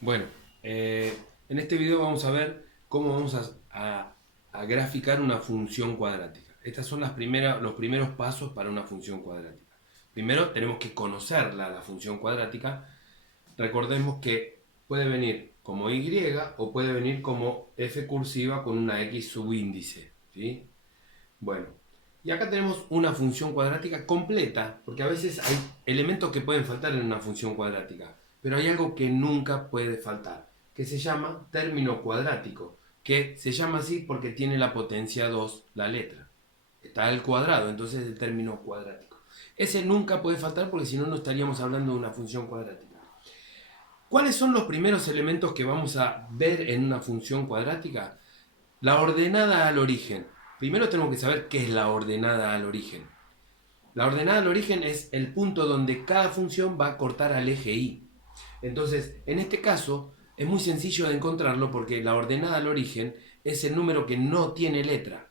Bueno, en este video vamos a ver cómo vamos a graficar una función cuadrática. Estas son los primeros pasos para una función cuadrática. Primero tenemos que conocerla, la función cuadrática. Recordemos que puede venir como y o puede venir como f cursiva con una x subíndice, ¿sí? Bueno, y acá tenemos una función cuadrática completa, porque a veces hay elementos que pueden faltar en una función cuadrática, pero hay algo que nunca puede faltar, que se llama término cuadrático, que se llama así porque tiene la potencia 2 la letra. Está al cuadrado, entonces es el término cuadrático. Ese nunca puede faltar porque si no, no estaríamos hablando de una función cuadrática. ¿Cuáles son los primeros elementos que vamos a ver en una función cuadrática? La ordenada al origen. Primero tenemos que saber qué es la ordenada al origen. La ordenada al origen es el punto donde cada función va a cortar al eje y. Entonces, en este caso, es muy sencillo de encontrarlo porque la ordenada al origen es el número que no tiene letra.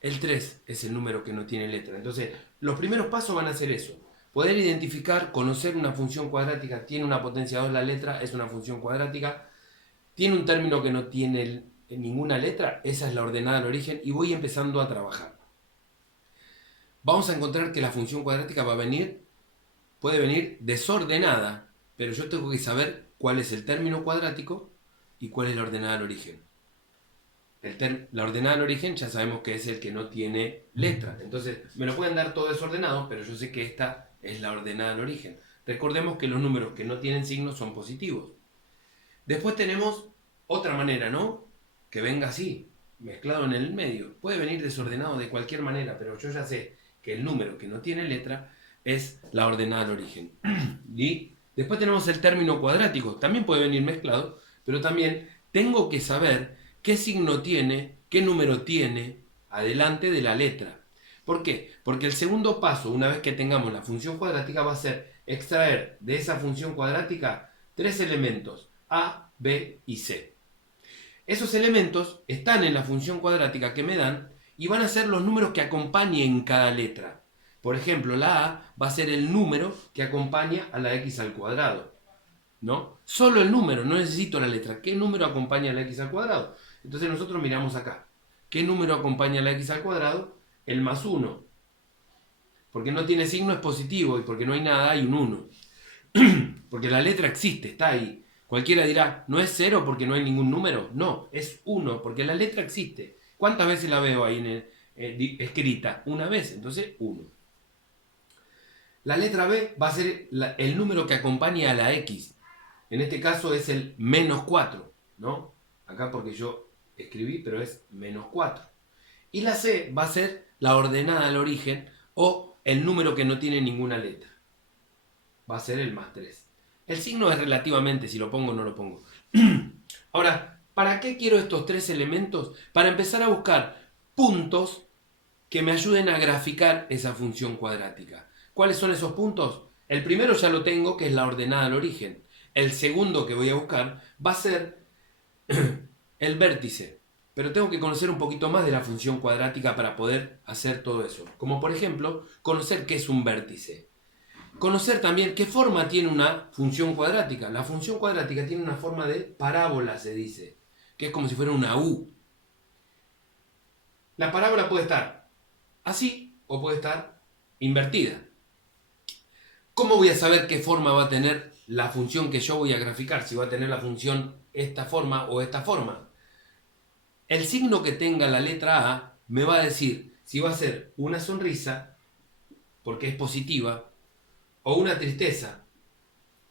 El 3 es el número que no tiene letra. Entonces, los primeros pasos van a ser eso. Poder identificar, conocer una función cuadrática, tiene una potencia 2 la letra, es una función cuadrática, tiene un término que no tiene ninguna letra, esa es la ordenada al origen y voy empezando a trabajar. Vamos a encontrar que la función cuadrática puede venir desordenada, pero yo tengo que saber cuál es el término cuadrático y cuál es la ordenada al origen. La ordenada al origen ya sabemos que es el que no tiene letra, entonces me lo pueden dar todo desordenado, pero yo sé que esta es la ordenada al origen. Recordemos que los números que no tienen signos son positivos. Después tenemos otra manera, ¿no? Que venga así, mezclado en el medio. Puede venir desordenado de cualquier manera, pero yo ya sé que el número que no tiene letra es la ordenada al origen. Y después tenemos el término cuadrático. También puede venir mezclado, pero también tengo que saber qué signo tiene, qué número tiene adelante de la letra. ¿Por qué? Porque el segundo paso, una vez que tengamos la función cuadrática, va a ser extraer de esa función cuadrática tres elementos, A, B y C. Esos elementos están en la función cuadrática que me dan y van a ser los números que acompañen cada letra. Por ejemplo, la A va a ser el número que acompaña a la x al cuadrado, ¿no? Solo el número, no necesito la letra. ¿Qué número acompaña a la x al cuadrado? Entonces nosotros miramos acá. ¿Qué número acompaña a la x al cuadrado? El más 1. Porque no tiene signo es positivo y porque no hay nada hay un 1. Porque la letra existe, está ahí. Cualquiera dirá, ¿no es cero porque no hay ningún número? No, es uno porque la letra existe. ¿Cuántas veces la veo ahí escrita? Una vez, entonces uno. La letra B va a ser el número que acompaña a la X. En este caso es el menos 4, ¿no? Acá porque yo escribí, pero es menos 4. Y la C va a ser la ordenada al origen o el número que no tiene ninguna letra. Va a ser el más 3. El signo es relativamente, si lo pongo o no lo pongo. Ahora, ¿para qué quiero estos tres elementos? Para empezar a buscar puntos que me ayuden a graficar esa función cuadrática. ¿Cuáles son esos puntos? El primero ya lo tengo, que es la ordenada al origen. El segundo que voy a buscar va a ser el vértice. Pero tengo que conocer un poquito más de la función cuadrática para poder hacer todo eso. Como por ejemplo, conocer qué es un vértice. Conocer también qué forma tiene una función cuadrática. La función cuadrática tiene una forma de parábola, se dice, que es como si fuera una U. La parábola puede estar así o puede estar invertida. ¿Cómo voy a saber qué forma va a tener la función que yo voy a graficar? Si va a tener la función esta forma o esta forma. El signo que tenga la letra A me va a decir si va a ser una sonrisa, porque es positiva, o una tristeza,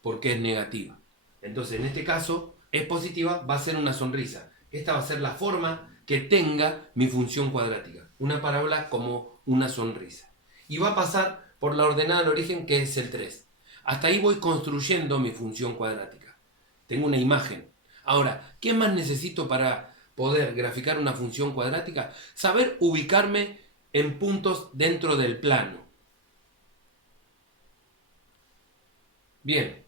porque es negativa. Entonces, en este caso, es positiva, va a ser una sonrisa. Esta va a ser la forma que tenga mi función cuadrática. Una parábola como una sonrisa. Y va a pasar por la ordenada del origen, que es el 3. Hasta ahí voy construyendo mi función cuadrática. Tengo una imagen. Ahora, ¿qué más necesito para poder graficar una función cuadrática? Saber ubicarme en puntos dentro del plano. Bien,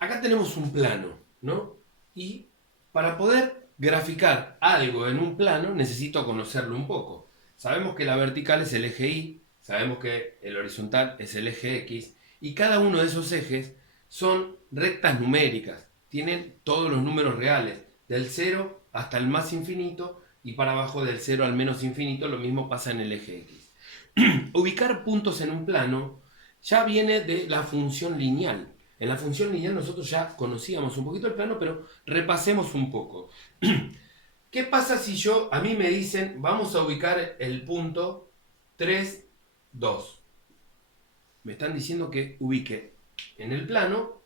acá tenemos un plano, ¿no? Y para poder graficar algo en un plano necesito conocerlo un poco. Sabemos que la vertical es el eje Y, sabemos que el horizontal es el eje X, y cada uno de esos ejes son rectas numéricas, tienen todos los números reales, del 0 hasta el más infinito y para abajo del 0 al menos infinito, lo mismo pasa en el eje X. Ubicar puntos en un plano ya viene de la función lineal. En la función lineal nosotros ya conocíamos un poquito el plano, pero repasemos un poco. ¿Qué pasa si a mí me dicen, vamos a ubicar el punto 3, 2? Me están diciendo que ubique en el plano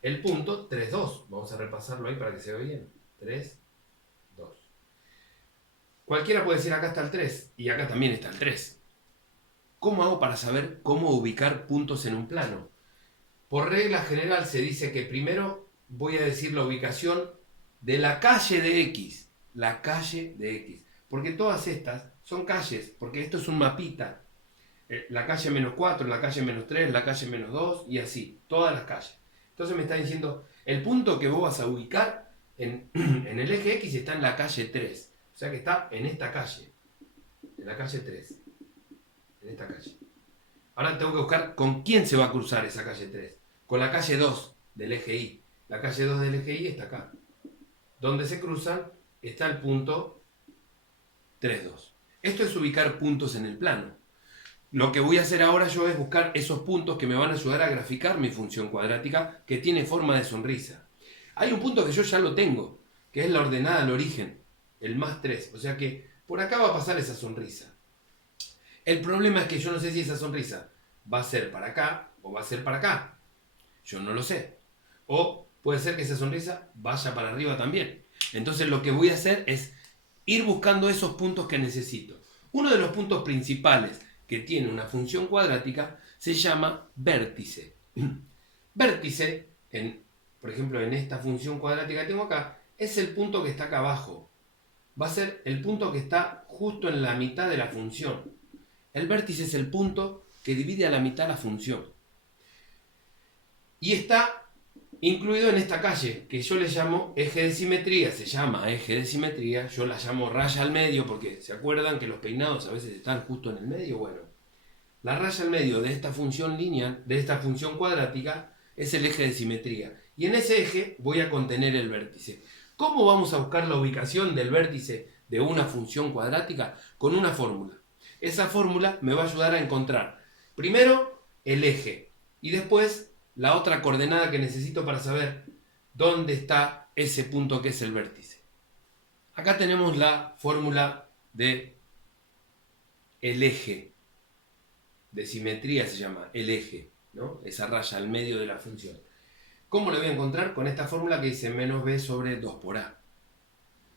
el punto 3, 2. Vamos a repasarlo ahí para que se vea bien. 3, 2. Cualquiera puede decir, acá está el 3 y acá también está el 3. ¿Cómo hago para saber cómo ubicar puntos en un plano? Por regla general se dice que primero voy a decir la ubicación de la calle de X. La calle de X. Porque todas estas son calles, porque esto es un mapita. La calle menos 4, la calle menos 3, la calle menos 2 y así. Todas las calles. Entonces me está diciendo, el punto que vos vas a ubicar en el eje X está en la calle 3. O sea que está en esta calle. En la calle 3. En esta calle. Ahora tengo que buscar con quién se va a cruzar esa calle 3. Con la calle 2 del eje Y. La calle 2 del eje Y está acá. Donde se cruzan está el punto 3, 2. Esto es ubicar puntos en el plano. Lo que voy a hacer ahora yo es buscar esos puntos que me van a ayudar a graficar mi función cuadrática que tiene forma de sonrisa. Hay un punto que yo ya lo tengo, que es la ordenada al origen, el más 3. O sea que por acá va a pasar esa sonrisa. El problema es que yo no sé si esa sonrisa va a ser para acá o va a ser para acá. Yo no lo sé. O puede ser que esa sonrisa vaya para arriba también. Entonces lo que voy a hacer es ir buscando esos puntos que necesito. Uno de los puntos principales que tiene una función cuadrática se llama vértice. Vértice, por ejemplo, en esta función cuadrática que tengo acá, es el punto que está acá abajo. Va a ser el punto que está justo en la mitad de la función. El vértice es el punto que divide a la mitad la función. Y está incluido en esta calle, que yo le llamo eje de simetría. Se llama eje de simetría, yo la llamo raya al medio, porque ¿se acuerdan que los peinados a veces están justo en el medio? Bueno, la raya al medio de esta función lineal, de esta función cuadrática, es el eje de simetría. Y en ese eje voy a contener el vértice. ¿Cómo vamos a buscar la ubicación del vértice de una función cuadrática? Con una fórmula. Esa fórmula me va a ayudar a encontrar primero el eje y después la otra coordenada que necesito para saber dónde está ese punto que es el vértice. Acá tenemos la fórmula de el eje. De simetría se llama el eje, ¿no? Esa raya al medio de la función. ¿Cómo lo voy a encontrar? Con esta fórmula que dice menos b sobre 2 por a.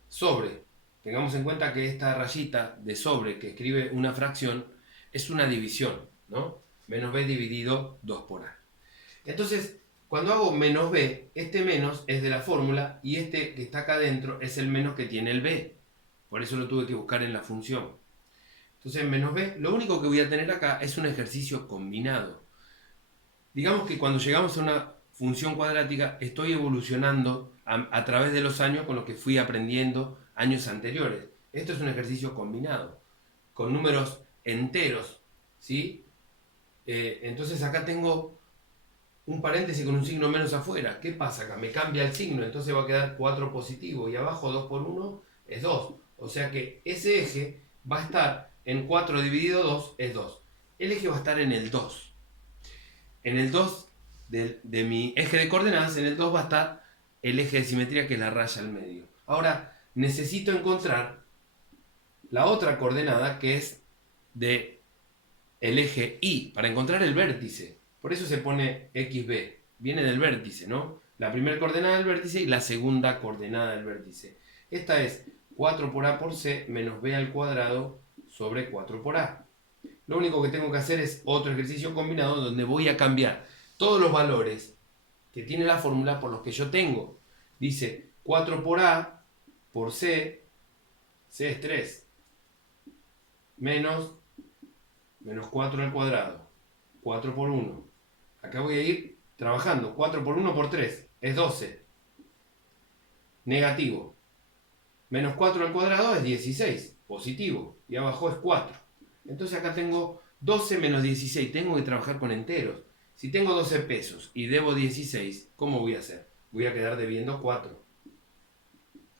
Sobre, tengamos en cuenta que esta rayita de sobre que escribe una fracción es una división, ¿no? Menos b dividido 2 por a. Entonces, cuando hago menos b, este menos es de la fórmula y este que está acá adentro es el menos que tiene el b. Por eso lo tuve que buscar en la función. Entonces, menos b, lo único que voy a tener acá es un ejercicio combinado. Digamos que cuando llegamos a una función cuadrática, estoy evolucionando a través de los años con lo que fui aprendiendo años anteriores. Esto es un ejercicio combinado, con números enteros, ¿sí? Entonces acá tengo un paréntesis con un signo menos afuera. ¿Qué pasa acá? Me cambia el signo, entonces va a quedar 4 positivo y abajo 2 por 1 es 2. O sea que ese eje va a estar en 4 dividido 2 es 2. El eje va a estar en el 2. En el 2 de mi eje de coordenadas, en el 2 va a estar el eje de simetría que es la raya al medio. Ahora necesito encontrar la otra coordenada que es de el eje Y para encontrar el vértice. Por eso se pone XB. Viene del vértice, ¿no? La primera coordenada del vértice y la segunda coordenada del vértice. Esta es 4 por A por C menos B al cuadrado sobre 4 por A. Lo único que tengo que hacer es otro ejercicio combinado donde voy a cambiar todos los valores que tiene la fórmula por los que yo tengo. Dice 4 por A por C, C es 3, menos 4 al cuadrado, 4 por 1. Acá voy a ir trabajando, 4 por 1 por 3, es 12. Negativo. Menos 4 al cuadrado es 16, positivo, y abajo es 4. Entonces acá tengo 12 menos 16, tengo que trabajar con enteros. Si tengo 12 pesos y debo 16, ¿cómo voy a hacer? Voy a quedar debiendo 4.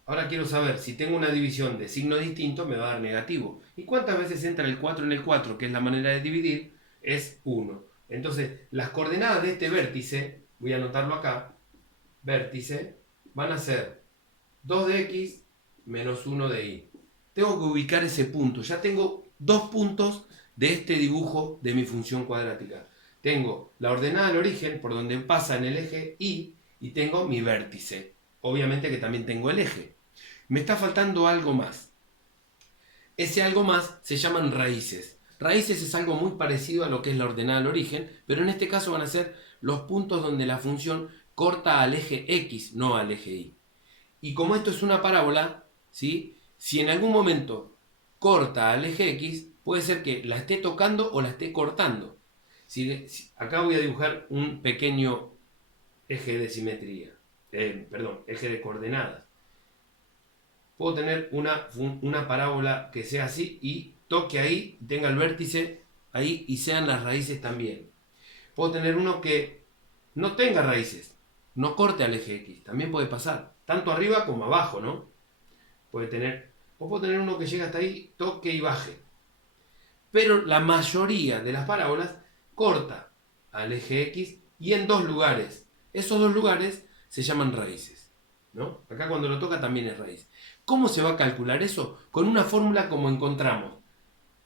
Ahora quiero saber, si tengo una división de signo distinto, me va a dar negativo. ¿Y cuántas veces entra el 4 en el 4, que es la manera de dividir? Es 1. Entonces, las coordenadas de este vértice, voy a anotarlo acá, vértice, van a ser 2 de x menos 1 de y. Tengo que ubicar ese punto. Ya tengo dos puntos de este dibujo de mi función cuadrática. Tengo la ordenada del origen, por donde pasa en el eje y tengo mi vértice. Obviamente que también tengo el eje. Me está faltando algo más. Ese algo más se llaman raíces. Raíces es algo muy parecido a lo que es la ordenada del origen, pero en este caso van a ser los puntos donde la función corta al eje x, no al eje y. Y como esto es una parábola, ¿sí? Si en algún momento corta al eje x, puede ser que la esté tocando o la esté cortando. Acá voy a dibujar un pequeño eje de simetría, eje de coordenadas. Puedo tener una parábola que sea así y toque ahí, tenga el vértice ahí y sean las raíces también. Puedo tener uno que no tenga raíces, no corte al eje X, también puede pasar, tanto arriba como abajo, ¿no? Puedo tener uno que llega hasta ahí, toque y baje. Pero la mayoría de las parábolas corta al eje X y en dos lugares. Esos dos lugares se llaman raíces, ¿no? Acá cuando lo toca también es raíz. ¿Cómo se va a calcular eso? Con una fórmula como encontramos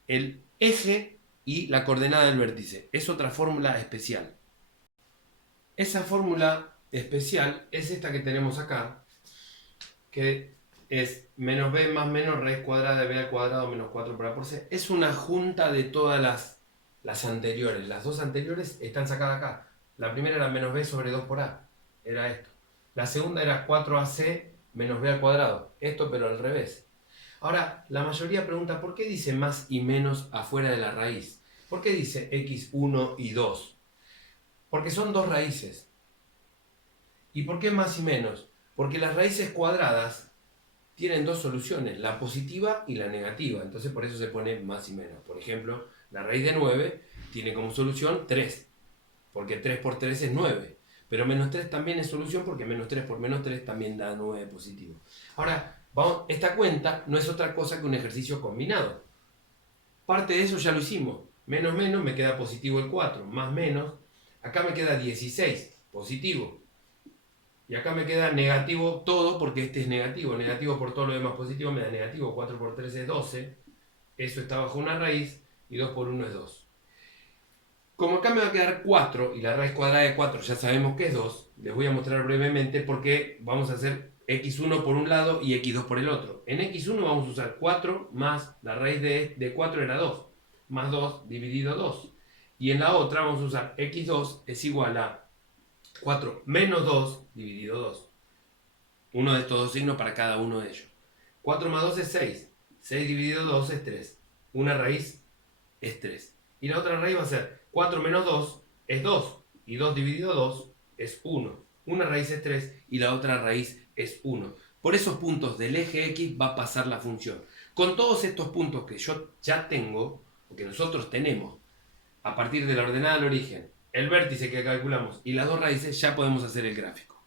el eje y la coordenada del vértice. Es otra fórmula especial. Esa fórmula especial es esta que tenemos acá, que es menos b más menos raíz cuadrada de b al cuadrado menos 4 por a por c. Es una junta de todas las anteriores. Las dos anteriores están sacadas acá. La primera era menos b sobre 2 por a. Era esto. La segunda era 4ac menos b al cuadrado. Esto pero al revés. Ahora, la mayoría pregunta, ¿por qué dice más y menos afuera de la raíz? ¿Por qué dice x1 y 2? Porque son dos raíces. ¿Y por qué más y menos? Porque las raíces cuadradas tienen dos soluciones, la positiva y la negativa. Entonces por eso se pone más y menos. Por ejemplo, la raíz de 9 tiene como solución 3, porque 3 por 3 es 9. Pero menos 3 también es solución porque menos 3 por menos 3 también da 9 positivo. Ahora, esta cuenta no es otra cosa que un ejercicio combinado. Parte de eso ya lo hicimos. Menos menos me queda positivo el 4, más menos. Acá me queda 16, positivo. Y acá me queda negativo todo porque este es negativo. Negativo por todo lo demás positivo me da negativo. 4 por 3 es 12. Eso está bajo una raíz. Y 2 por 1 es 2. Como acá me va a quedar 4 y la raíz cuadrada de 4 ya sabemos que es 2, les voy a mostrar brevemente porque vamos a hacer x1 por un lado y x2 por el otro. En x1 vamos a usar 4 más la raíz de 4 era 2, más 2 dividido 2. Y en la otra vamos a usar x2 es igual a 4 menos 2 dividido 2. Uno de estos dos signos para cada uno de ellos. 4 más 2 es 6. 6 dividido 2 es 3. Una raíz es 3. Y la otra raíz va a ser 4 menos 2 es 2. Y 2 dividido 2 es 1. Una raíz es 3 y la otra raíz es 1. Por esos puntos del eje X va a pasar la función. Con todos estos puntos que yo ya tengo, o que nosotros tenemos, a partir de la ordenada del origen, el vértice que calculamos y las dos raíces, ya podemos hacer el gráfico.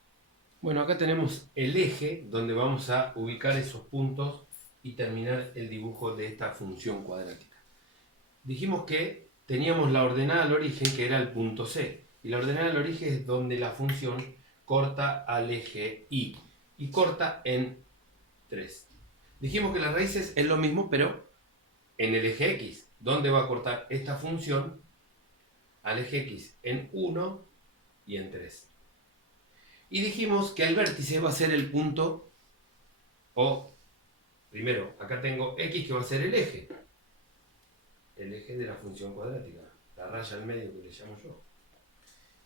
Bueno, acá tenemos el eje donde vamos a ubicar esos puntos y terminar el dibujo de esta función cuadrática. Dijimos que teníamos la ordenada al origen que era el punto C. Y la ordenada al origen es donde la función corta al eje Y. Y corta en 3. Dijimos que las raíces es lo mismo, pero en el eje X. ¿Dónde va a cortar esta función al eje X? En 1 y en 3. Y dijimos que el vértice va a ser el punto O. Primero, acá tengo X que va a ser el eje. El eje de la función cuadrática. La raya al medio que le llamo yo.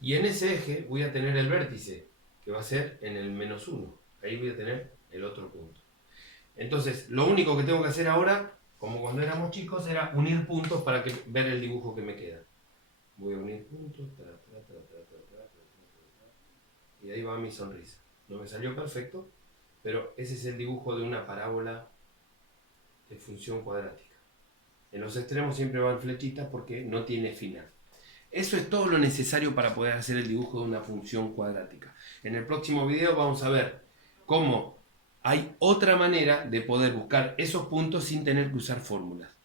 Y en ese eje voy a tener el vértice, que va a ser en el menos 1. Ahí voy a tener el otro punto. Entonces, lo único que tengo que hacer ahora, como cuando éramos chicos, era unir puntos para ver el dibujo que me queda. Voy a unir puntos. Y ahí va mi sonrisa. No me salió perfecto, pero ese es el dibujo de una parábola de función cuadrática. En los extremos siempre van flechitas porque no tiene final. Eso es todo lo necesario para poder hacer el dibujo de una función cuadrática. En el próximo video vamos a ver cómo hay otra manera de poder buscar esos puntos sin tener que usar fórmulas.